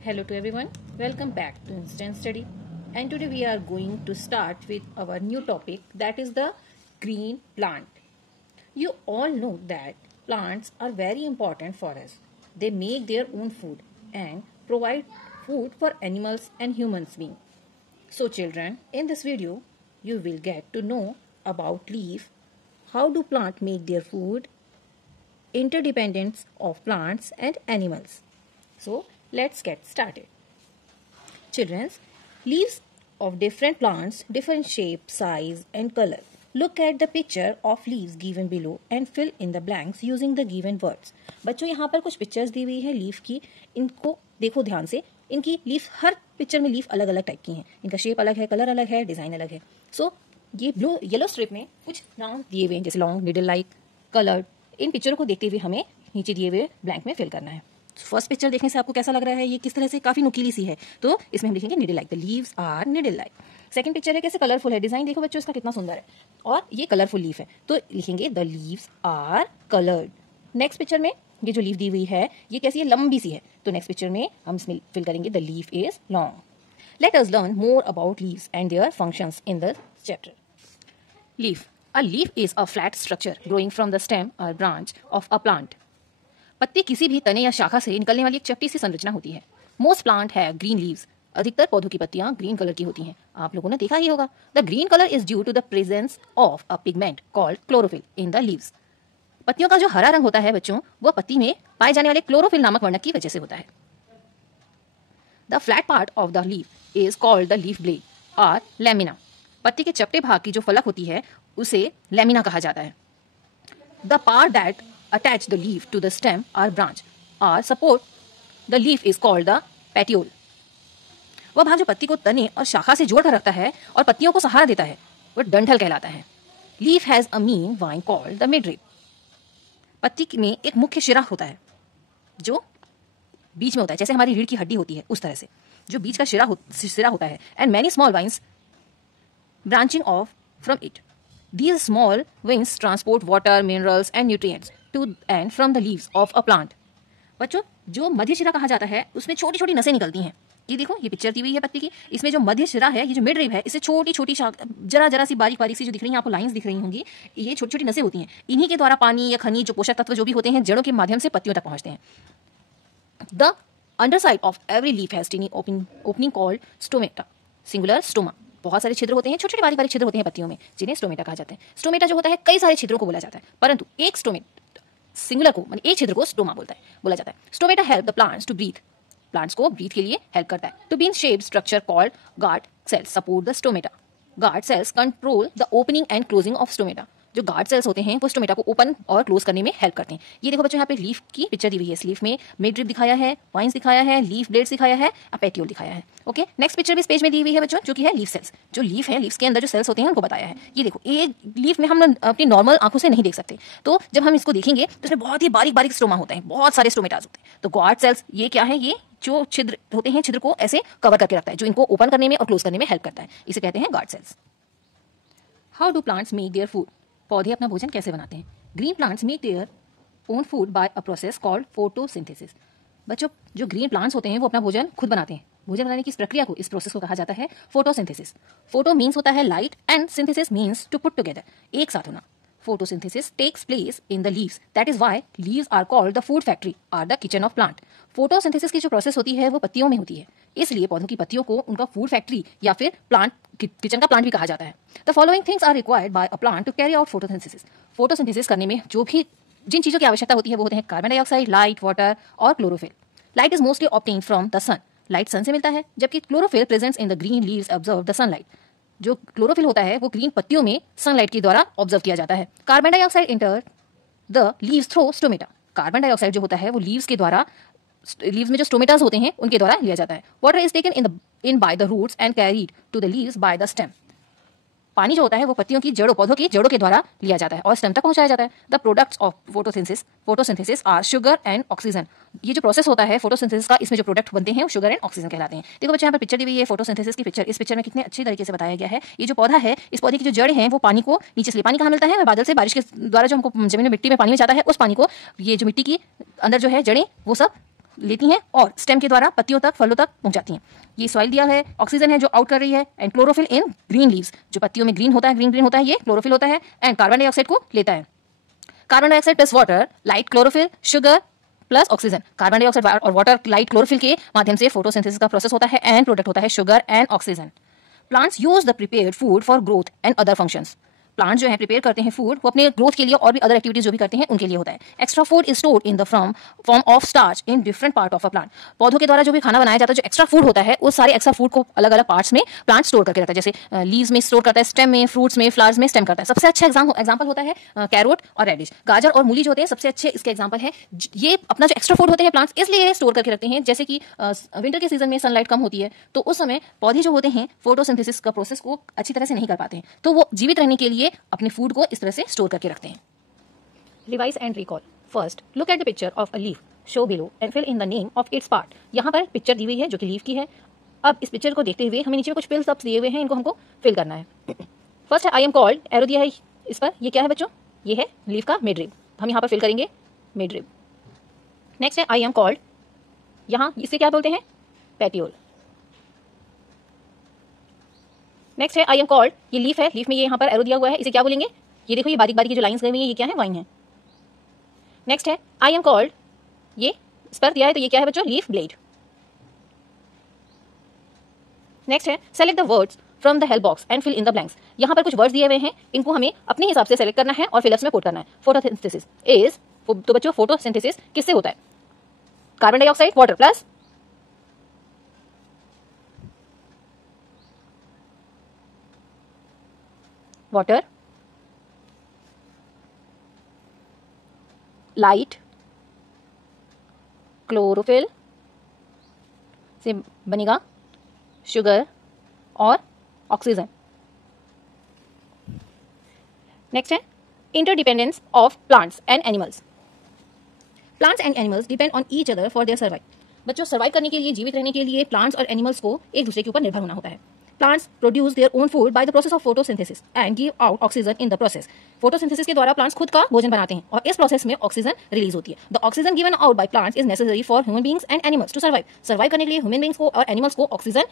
Hello to everyone. Welcome back to Instant Study. And today we are going to start with our new topic, that is the green plant. You all know that plants are very important for us. They make their own food and provide food for animals and humans being. So children, in this video you will get to know about leaf, how do plants make their food, interdependence of plants and animals. So let's get started. Children, leaves of different plants, different shape, size and color. Look at the picture of leaves given below and fill in the blanks using the given words. बच्चों यहाँ पर कुछ pictures दी हुई है leaf की, इनको देखो ध्यान से. इनकी लीफ, हर पिक्चर में लीफ अलग अलग टाइप की हैं. इनका शेप अलग है, कलर अलग है, डिजाइन अलग है. सो ये ब्लू येलो स्ट्रिप में कुछ नाम दिए हुए हैं, जैसे लॉन्ग, निडल लाइक, कलर्ड. इन पिक्चरों को देखते हुए हमें नीचे दिए हुए ब्लैंक में फिल करना है. फर्स्ट पिक्चर देखने से आपको कैसा लग रहा है, ये किस तरह से काफी नुकीली सी है, तो इसमें हम लिखेंगे needle like. The leaves are needle like. Second picture है, कैसे कलरफुल है, डिजाइन देखो बच्चों इसका कितना सुंदर है, और ये कलरफुल लीफ है, तो लिखेंगे the leaves are coloured. Next picture में ये जो लीफ दी हुई है ये कैसी है, लंबी सी है, तो नेक्स्ट पिक्चर में हम इसमें फिल करेंगे the leaf is long. Let us learn more about leaves and their functions in the chapter. Leaf. A leaf is a flat structure growing from the stem or branch of a plant. पत्ती किसी भी तने या शाखा से निकलने वाली एक चपटी सी संरचना होती है. मोस्ट प्लांट है ग्रीन लीव्स. अधिकतर पौधों की पत्तियां ग्रीन कलर की होती हैं. आप लोगों ने देखा ही होगा. The green colour is due to the presence of a pigment called chlorophyll in the leaves. पत्तियों का जो हरा रंग होता है बच्चों, वो पत्ती में पाए जाने वाले क्लोरोफिल नामक वर्णक की वजह से होता है. The flat part of the leaf is called the leaf blade और लैमिना. पत्ती के चपटे भाग की जो फलक होती है उसे लैमिना कहा जाता है. The part that attach the leaf to the stem or branch or support the leaf is called the petiole. वह भाग जो पत्ती को तने और शाखा से जोड़कर रखता है और पत्तियों को सहारा देता है, वह डंठल कहलाता है. Leaf has a mean wine called the midrib. पत्ती में एक मुख्य शिरा होता है जो बीच में होता है, जैसे हमारी रीढ़ की हड्डी होती है उस तरह से जो बीच का शिरा होता है. And many small veins branching off from it. These small veins transport water, minerals and nutrients to and from the leaves of a plant. बच्चों, जो मध्य शिरा कहा जाता है उसमें छोटी छोटी नसें निकलती हैं. ये देखो, ये पिक्चर दी हुई है पत्ती की. इसमें जो मध्य शिरा है, ये जो मिड रिब है, इससे छोटी छोटी जरा सी बारीक बारीक सी जो दिख रही है आपको, लाइंस दिख रही होंगी, ये छोटी छोटी नसें होती हैं. इन्हीं के द्वारा पानी या खनिज, जो पोषक तत्व जो भी होते हैं, जड़ों के माध्यम से पत्तियों तक पहुंचते हैं. The underside of every leaf has tiny opening called stomata. Singular stoma. बहुत सारे छिद्र होते हैं, छोटे छोटे बारीक बारीक छिद्र होते हैं पत्तियों में, जिन्हें स्टोमेटा कहा जाता है. स्टोमेटा जो होता है कई सारे छिद्रों को बोला जाता है, परंतु एक स्टोमेटा सिंगुलर को, मतलब एक छिद्र को स्टोमा बोला जाता है. Stomata help the plants to breathe. Plants को ब्रीथ के लिए हेल्प करता है. Two bean shape structure called guard cells support the stomata. Guard cells control the opening and closing of stomata. जो गार्ड सेल्स होते हैं वो stomata को ओपन और क्लोज करने में हेल्प करते हैं. ये देखो बच्चों, यहाँ पे लीफ की पिक्चर दी हुई है. इस लीफ में मिड रिब दिखाया है, वाइन्स दिखाया है, लीफ ब्लेड्स दिखाया है, पेटियोल दिखाया है. ओके, नेक्स्ट पिक्चर भी इस पेज में दी हुई है बच्चों, जो कि है लीफ सेल्स. जो लीफ है, लीफ के अंदर जो सेल्स होते हैं उनको बताया है. ये देखो, ये लीफ में हम अपनी नॉर्मल आंखों से नहीं देख सकते, तो जब हम इसको देखेंगे तो इसमें बहुत ही बारीक बारीक स्टोमा होता है, बहुत सारे स्टोमेटाज होते हैं. तो गार्ड सेल्स ये क्या है, ये जो छिद्र होते हैं, छिद्र को ऐसे कवर करके रखता है, जो इनको ओपन करने में और क्लोज करने में हेल्प करता है. इसे कहते हैं guard cells. How do plants make their food. पौधे अपना भोजन कैसे बनाते हैं. Green plants make their own food by a process called photosynthesis. बच्चों, जो ग्रीन प्लांट्स होते हैं वो अपना भोजन खुद बनाते हैं. भोजन बनाने की इस प्रक्रिया को, इस प्रोसेस को कहा जाता है फोटोसिंथेसिस. फोटो मीन्स होता है light and synthesis means to put together, एक साथ होना. Photosynthesis takes place in the leaves. That is why leaves are called the food factory or the kitchen of plant. Photosynthesis की जो process होती है वो पत्तियों में होती है, इसलिए पौधों की पत्तियों को उनका फूड फैक्ट्री या फिर प्लांट किचन का प्लांट भी कहा जाता है. The following things are required by a plant to carry out photosynthesis. Photosynthesis करने में जिन चीजों की आवश्यकता होती है वो होते हैं कार्बन डाइऑक्साइड, लाइट, वाटर और chlorophyll. Light is mostly obtained from the sun. Light sun से मिलता है, जबकि chlorophyll presents in the green leaves observe the sunlight. जो क्लोरोफिल होता है वो ग्रीन पत्तियों में सनलाइट के द्वारा ऑब्जर्व किया जाता है. Carbon dioxide enter the leaves through stomata. Carbon dioxide जो होता है वो लीव्स के द्वारा, लीव्स में जो स्टोमेटास होते हैं उनके द्वारा लिया जाता है. Water is taken in by the roots and carried to the leaves by the stem. पानी जो होता है वो पत्तियों की जड़ों, पौधों की जड़ों के द्वारा लिया जाता है और स्टेम तक पहुंचाया जाता है. The products of photosynthesis are sugar and oxygen. ये जो प्रोसेस होता है फोटोसिंथेसिस का, इसमें जो प्रोडक्ट बनते हैं वो शुगर एंड ऑक्सीजन कहलाते हैं. देखो बच्चे, यहाँ पर पिक्चर दी हुई है फोटोसिंथेसिस की पिक्चर. इस पिक्चर में कितने अच्छी तरीके से बताया गया है. ये जो पौधा है, इस पौधे की जो जड़ है वो पानी को नीचे से, पानी कहाँ मिलता है, बादल से, बारिश के द्वारा जो हमको जमीन में मिट्टी में पानी में जाता है, उस पानी को ये जो मिट्टी की अंदर जो है जड़ें वो सब लेती हैं और स्टेम के द्वारा पत्तियों तक, फलों तक पहुंचाती हैं। ये सॉइल दिया है, ऑक्सीजन है जो आउट कर रही है, and chlorophyll in green leaves, जो पत्तियों में ग्रीन होता है, ग्रीन होता है, ये क्लोरोफिल होता है, एंड कार्बन डाइऑक्साइड को लेता है। Carbon dioxide plus water, light chlorophyll, sugar plus oxygen. Carbon dioxide और वाटर लाइट क्लोरोफिल के माध्यम से फोटोसिंथेसिस का प्रोसेस होता है एंड प्रोडक्ट होता है sugar and oxygen. Plants use the prepared food for growth and other functions. Plant जो है प्रिपेयर करते हैं फूड, वो अपने ग्रोथ के लिए और भी अदर एक्टिविटीज जो भी करते हैं उनके लिए होता है। Extra food is stored in the form of starch in different part of a plant. पौधों के द्वारा जो भी खाना बनाया जाता है, जो एक्स्ट्रा फूड होता है, उस सारे एक्स्ट्रा फूड को अलग अलग पार्ट्स में प्लांट स्टोर करके रखता है। जैसे लीव्स में स्टोर करता है, स्टेम में, फ्रूट्स में, फ्लावर्स में स्टेम करता है। सबसे अच्छा एग्जाम्पल होता है कैरोट और रेडिश। गाजर और मूली जो होते हैं सबसे अच्छे इसके एग्जाम्पल है। ये अपना जो एक्स्ट्रा फूड होते हैं प्लांट्स इसलिए स्टोर करके रखते हैं, जैसे कि विंटर के सीजन में सनलाइट कम होती है, तो उस समय पौधे जो होते हैं फोटोसिंथेसिस का प्रोसेस को अच्छी तरह से नहीं कर पाते हैं, तो वो जीवित रहने के लिए अपने फूड को इस तरह से स्टोर करके रखते हैं। Revise and recall. First, look at the picture of a leaf, show below and fill in the name of its part. यहाँ पर पिक्चर दी हुई है जो कि लीफ की है। अब इस पिक्चर को देखते हुए हमें नीचे कुछ फिल स्टब्स दिए हुए हैं, इनको हमको फिल करना है। फर्स्ट है आई एम कॉल्ड, एरो दिया है इस पर, ये क्या है बच्चों? ये है लीफ का मिड रिब, हम यहाँ पर फिल करेंगे मिड रिब। नेक्स्ट है आई एम कॉल्ड, यहाँ इसे क्या बोलते हैं? पेटियोल। नेक्स्ट है आई एम कॉल्ड, ये लीफ है, लीफ में ये यहाँ पर एरो दिया हुआ है, इसे क्या बोलेंगे? ये देखो, ये बारीक बारीक जो लाइंस गई हुई है, ये क्या है? वाइन है। नेक्स्ट है आई एम कॉल्ड, ये इस पर दिया है तो ये क्या है बच्चों? Leaf blade. नेक्स्ट है select the words from the help box and fill in the blanks. यहाँ पर कुछ वर्ड्स दिए हुए हैं, इनको हमें अपने हिसाब से सेलेक्ट करना है और फिलअप्स में पुट करना है। फोटोसिंथेसिस इज, तो बच्चों फोटोसिंथेसिस किससे होता है? Carbon dioxide, water plus water, light, chlorophyll से बनेगा शुगर और ऑक्सीजन। नेक्स्ट है interdependence of plants and animals. Plants and animals depend on each other for their survive. बच्चों, सर्वाइव करने के लिए, जीवित रहने के लिए प्लांट्स और एनिमल्स को एक दूसरे के ऊपर निर्भर होना होता है। Plants produce their own food by the process of photosynthesis and give out oxygen in the process. Photosynthesis के द्वारा plants खुद का भोजन बनाते हैं और इस प्रोसेस में ऑक्सीजन रिलीज होती है। The oxygen given out by plants is necessary for human beings and animals to survive. Survive करने के लिए ह्यूमन बींग्स को और एनिमल्स को ऑक्सीजन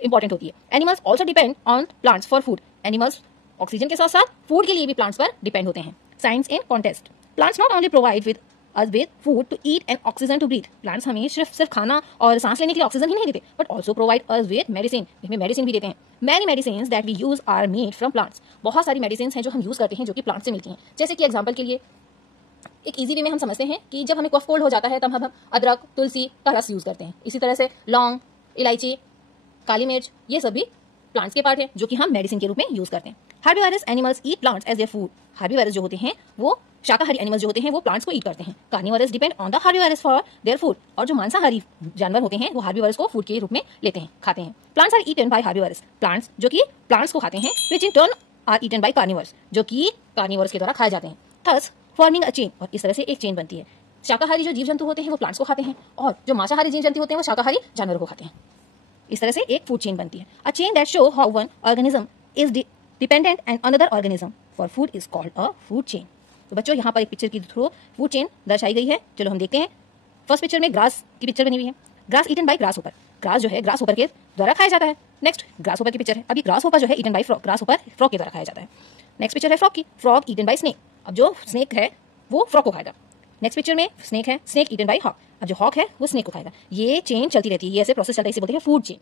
इंपॉर्टेंट होती है। Animals also depend on plants for food. Animals oxygen के साथ साथ फूड के लिए भी प्लांट्स पर डिपेंड होते हैं। Science in contest. Plants not only provide with us with food to eat and oxygen to breathe. Plants हमें सिर्फ खाना और सांस लेने के लिए ऑक्सीजन ही नहीं देते, but also provide us with medicine. हमें मेडिसिन भी देते हैं। Many medicines that we use are made from plants. बहुत सारी मेडिसिन हैं जो हम यूज करते हैं जो कि प्लांट से मिलती हैं। जैसे कि एग्जांपल के लिए एक इजी वे में हम समझते हैं कि जब हमें कफ कोल्ड हो जाता है तब हम अदरक, तुलसी का रस यूज करते हैं। इसी तरह से लौंग, इलायची, काली मिर्च, ये सभी प्लांट्स के पार्ट है जो कि हम मेडिसिन के रूप में यूज करते हैं। Herbivorous animals eat plants as their food. Herbivorous जो होते हैं वो शाकाहारी एनिमल्स जो होते हैं वो प्लांट्स को ईट करते हैं। Carnivorous depend on the herbivores for their food. और जो मांसाहारी जानवर होते हैं वो हार्बीवोरस को फूड के रूप में लेते हैं, खाते हैं। Plants are eaten by herbivorous. Plants जो कि प्लांट्स को खाते हैं, which in turn are eaten by carnivorous, जो कि कार्निवोरस के द्वारा खाए जाते हैं। थस फॉर्मिंग अ चेन, और इस तरह से एक चेन बनती है। शाकाहारी जो जीव जंतु होते हैं वो प्लांट्स को खाते हैं और जो मांसाहारी जीव जंतु होते हैं वो शाकाहारी जानवरों को खाते हैं। इस तरह से एक फूड चेन बनती है। A chain that show how one organism is dependent and another organism for food is called a food chain. तो बच्चों, यहाँ पर एक पिक्चर के थ्रू फूड चेन दर्शाई गई है। चलो हम देखते हैं। फर्स्ट पिक्चर में ग्रास की पिक्चर बनी हुई है। Grass eaten by grasshopper. Grass जो है ग्रास होपर के द्वारा खाया जाता है। नेक्स्ट ग्रास होपर की पिक्चर है। अभी ग्रास होपर जो है eaten by frog. Grasshopper frog के द्वारा खाया जाता है। नेक्स्ट पिक्चर है फ्रॉग की। Frog eaten by snake. अब जो स्नेक है वो फ्रॉग को खाएगा। नेक्स्ट पिक्चर में स्नेक है, स्नेक ईटन बाय हॉक। अब जो हॉक है वो स्नेक को खाएगा। ये चेन चलती रहती है, ये ऐसे प्रोसेस चलता है, इसे बोलते हैं food chain.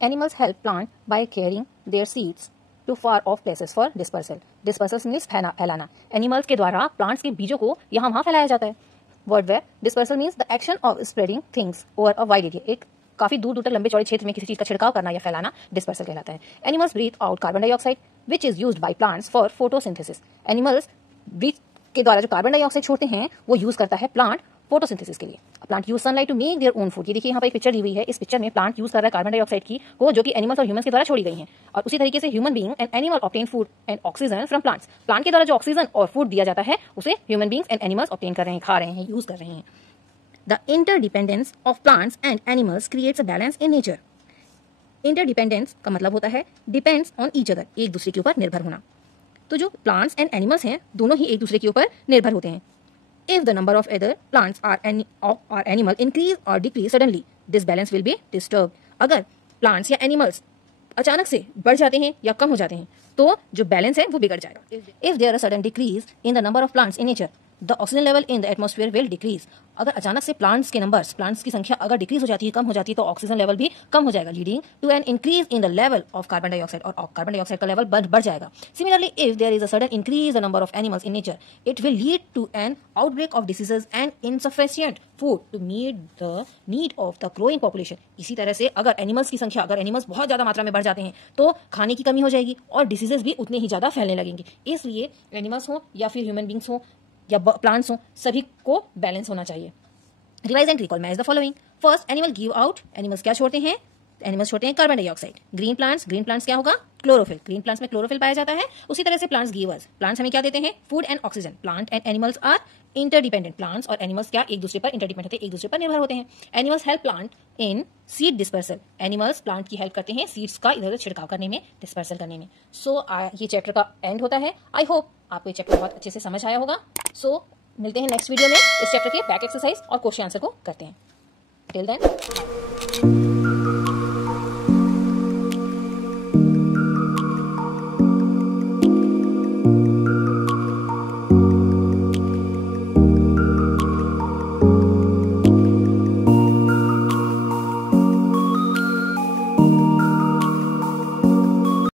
Animals help plant by carrying their seeds to far off places for dispersal. Dispersal means फैलाना। Animals के द्वारा plants के बीजों को यहाँ वहाँ फैलाया जाता है। Word where dispersal means the action of spreading things over a wide area. एक काफी दूर दूर तक लंबे चौड़े क्षेत्र में किसी चीज का छिड़काव करना या फैलाना डिस्पर्सल कहलाता है। Animals breathe out carbon dioxide which is used by plants for photosynthesis. Animals breathe के द्वारा जो कार्बन डाइऑक्साइड छोड़ते हैं वो यूज करता है प्लांट फोटोसिंथेसिस के लिए। Plant use sunlight to make their own food. ये देखिए यहाँ पर एक पिक्चर दी हुई है। इस पिक्चर में प्लांट यूज कर रहा है कार्बन डाइऑक्साइड की को, जो कि एनिमल्स और ह्यूमंस के द्वारा छोड़ी गई हैं। और उसी तरीके से human being and animal obtain food and oxygen from plants. Plant के द्वारा जो ऑक्सीजन और फूड दिया जाता है उसे human beings and animals obtain कर रहे हैं, खा रहे हैं, यूज कर रहे हैं। The interdependence of plants and animals creates a balance in nature. Interdependence का मतलब होता है डिपेंड्स ऑन ईच अदर, एक दूसरे के ऊपर निर्भर होना। तो जो प्लांट्स एंड एनिमल्स हैं दोनों ही एक दूसरे के ऊपर निर्भर होते हैं। if the number of other plants or animal increase or decrease suddenly, this balance will be disturbed. अगर plants या animals अचानक से बढ़ जाते हैं या कम हो जाते हैं तो जो बैलेंस है वो बिगड़ जाएगा. If there is a sudden decrease in the number of plants in nature, the oxygen level in the atmosphere will decrease. अगर अचानक से प्लांट्स की संख्या अगर डिक्रीज हो जाती है, कम हो जाती है, तो ऑक्सीजन लेवल भी कम हो जाएगा, leading to an increase in the level of carbon dioxide, और कार्बन डाइऑक्साइड का लेवल बढ़ जाएगा. Similarly, if there is a sudden increase the number of animals in nature, it will lead to an outbreak of diseases and insufficient food to meet the need of the growing population. इसी तरह से अगर animals बहुत ज्यादा मात्रा में बढ़ जाते हैं तो खाने की कमी हो जाएगी और डिसीजेज भी उतने ही ज्यादा फैलने लगेंगे. इसलिए एनिमल्स हो या फिर ह्यूमन बींग्स हो या प्लांट्स हो, सभी को बैलेंस होना चाहिए. Revise and recall match the following. First, animals क्या छोड़ते हैं? एनिमल्स छोड़ते हैं कार्बन डाइऑक्साइड. ग्रीन प्लांट्स क्या होगा? क्लोरोफिल. ग्रीन प्लांट्स में क्लोरोफिल पाया जाता है. उसी तरह से प्लांट्स गिवर्स. प्लांट्स हमें क्या देते हैं? Food and oxygen. Plant and animals are interdependent. Plants और एनिमल्स क्या एक दूसरे पर इंटरडिपेंडेंट होते हैं, एक दूसरे पर निर्भर होते हैं. Animals help plant in seed dispersal. Animals plant की हेल्प करते हैं सीड्स का इधर उधर छिड़काव करने में, डिस्पर्सल करने में. सो ये चैप्टर का एंड होता है. आई होप आपको ये चैप्टर बहुत अच्छे से समझ आया होगा. सो मिलते हैं नेक्स्ट वीडियो में. इस चैप्टर के बैक एक्सरसाइज और क्वेश्चन आंसर को करते हैं. Till then.